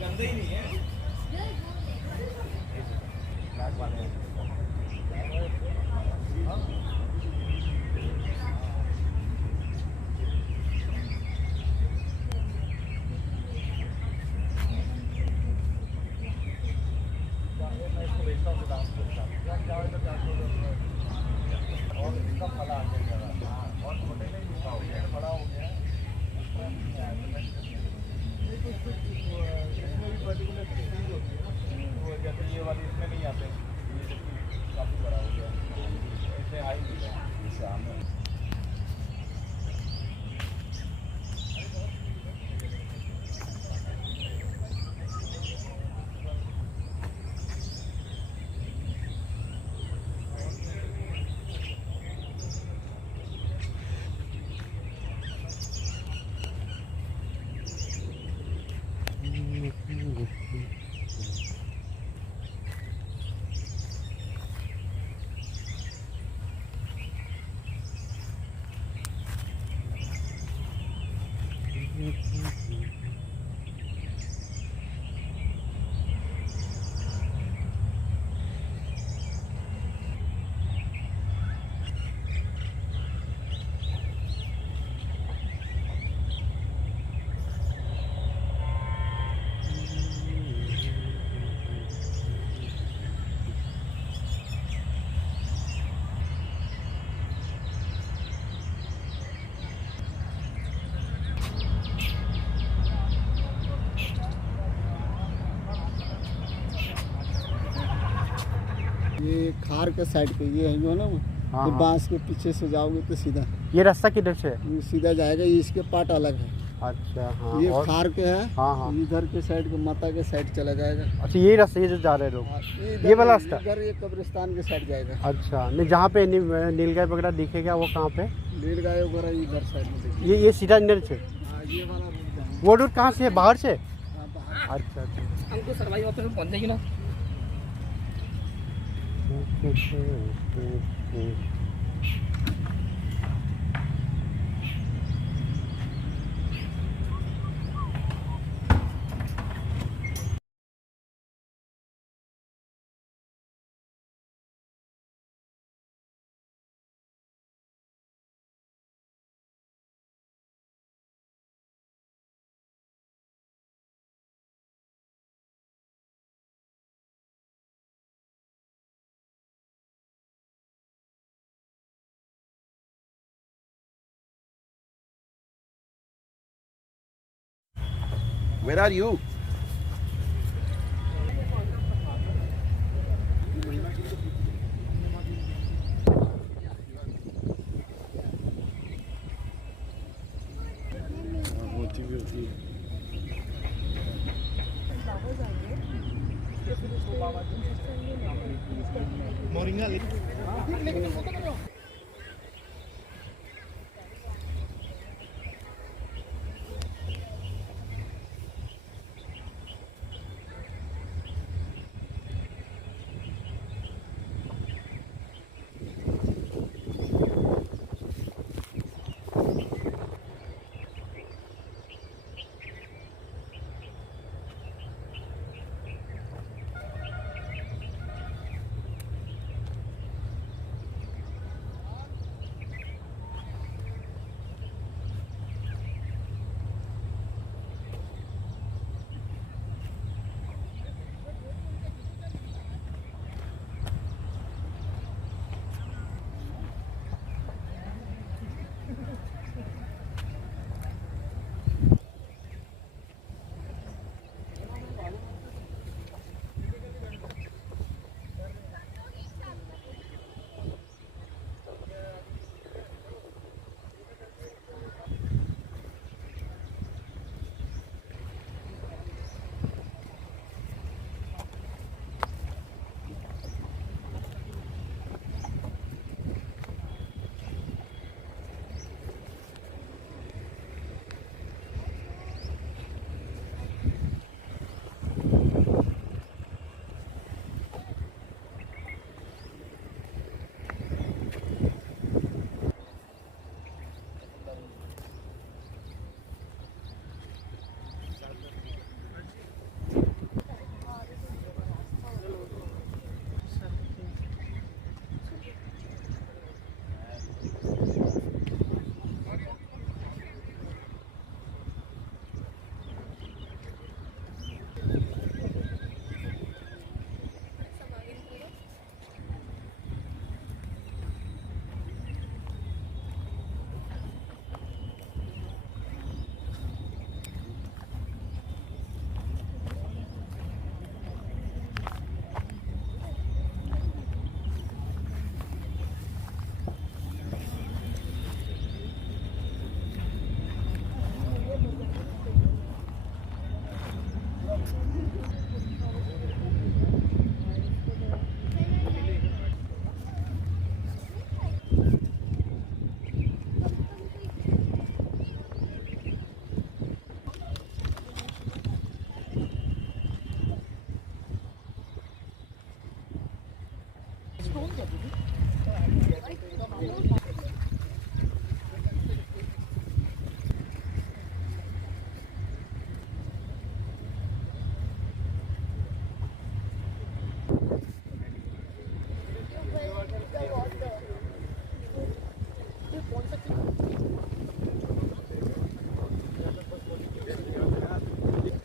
गंदे ही नहीं है। जैसे ये वाली इसमें नहीं आते, ये काफी बड़ा हो गया, ऐसे आ ही नहीं रहा। ये खार के साइड पे ये है जो ना, हाँ, तो हाँ। बांस के पीछे से जाओगे तो सीधा ये रास्ता किधर से है? ये सीधा जाएगा। ये इसके पार्ट अलग है। अच्छा हाँ। ये और खार के है। हाँ हाँ। इधर के साइड के माता के साइड चला जाएगा। अच्छा यही रास्ता, ये जो जा रहे हैं लोग, इधर- ये वाला रास्ता? इधर ये कब्रिस्तान के साइड जाएगा। अच्छा नहीं, जहाँ पे नीलगाय वगैरह दिखेगा वो कहाँ पे? नीलगाय वगैरह इधर साइड में देखिए। ये सीधा अंदर से? हाँ, ये वाला रूट जाएगा। वो रूट कहाँ से है, बाहर से? हाँ, बाहर। अच्छा अच्छा। हमको सरवाइव ऑप्शन पहुंच जाएगी ना। Where are you? Moringa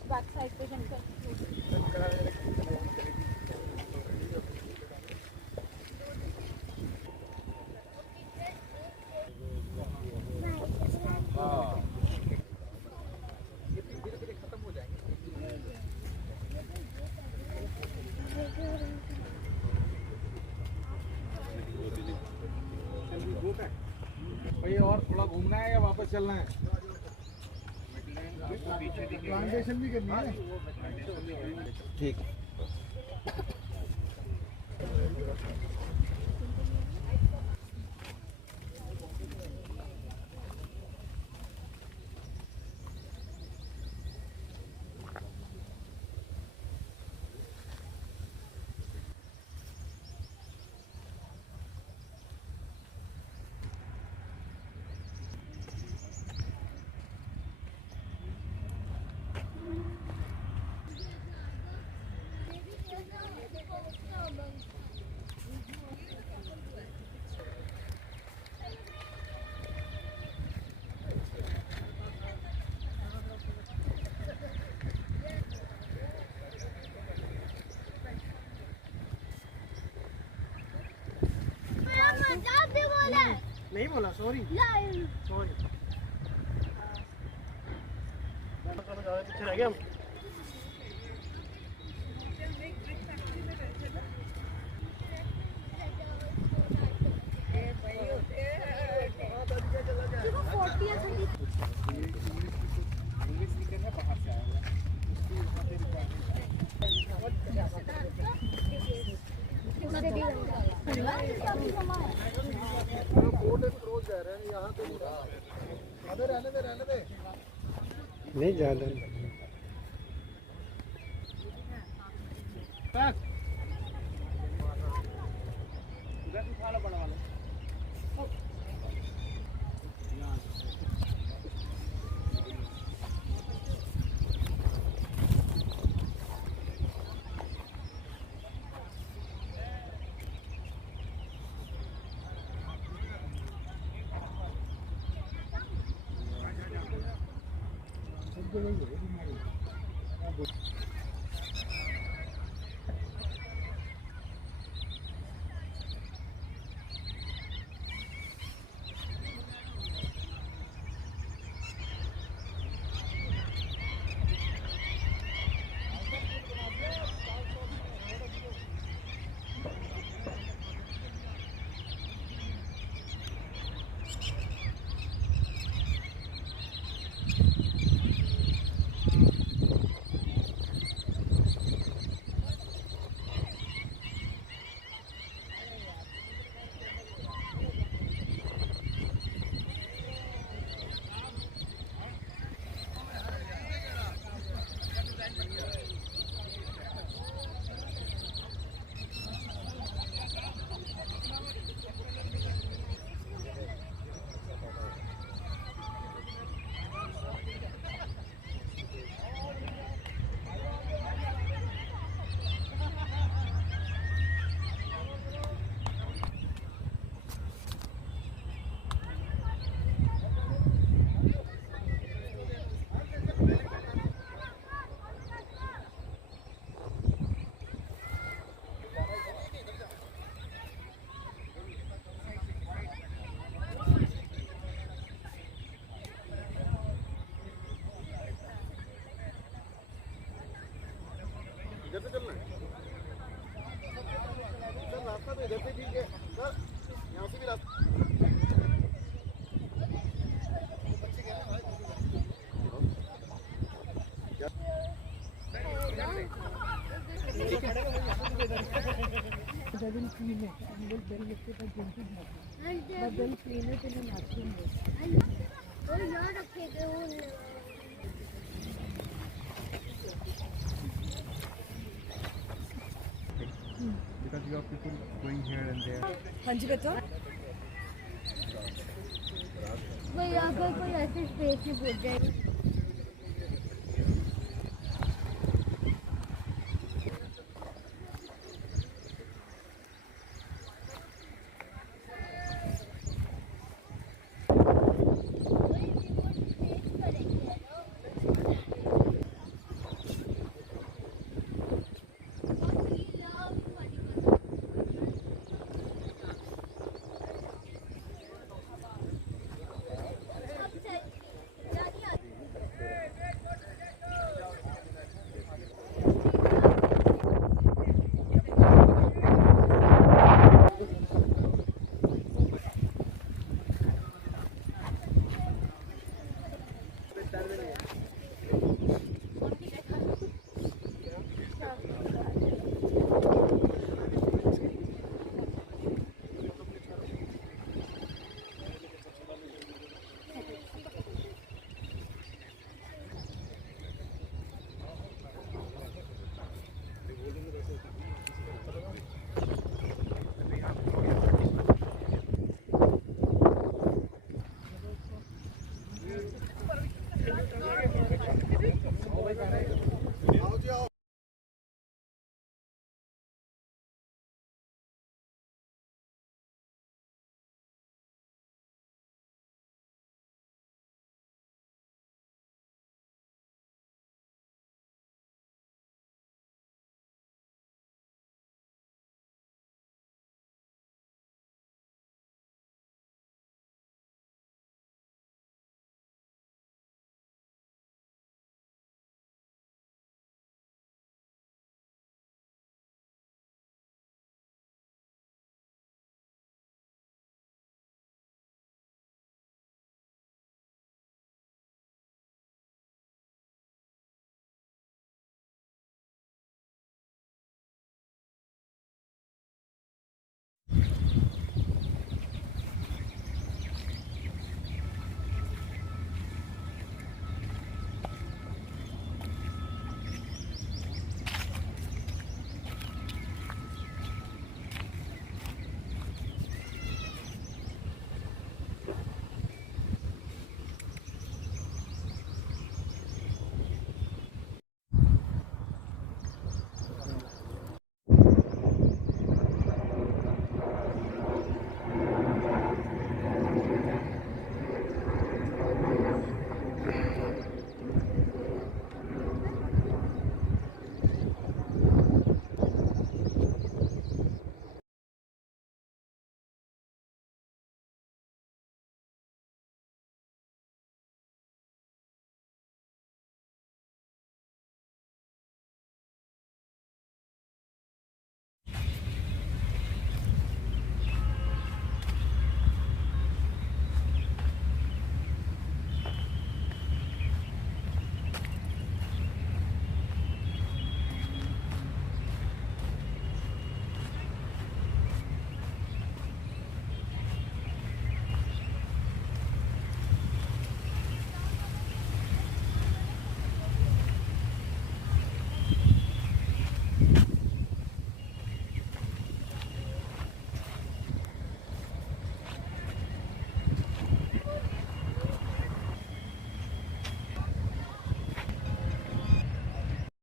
back side पे शंकर भाई और थोड़ा घूमना है या वापस चलना है? प्लांटेशन भी करनी है। ठीक। नहीं बोला सॉरी सॉरी पीछे रह गए हम इंग्लिश स्पीकर है, बाहर से आया हुआ है। उसकी वहाँ पे नहीं ज़्यादा इधर से चलना है सर, रास्ता तो इधर से ठीक है सर, यहाँ से भी रास्ता doesn't clean it and will then lift it and drink it water. But they'll clean it in a napkin way. Oh, you're a pig. because you have people going here and there. हाँ जी बेटा भाई अगर कोई ऐसी space में पहुंच जाए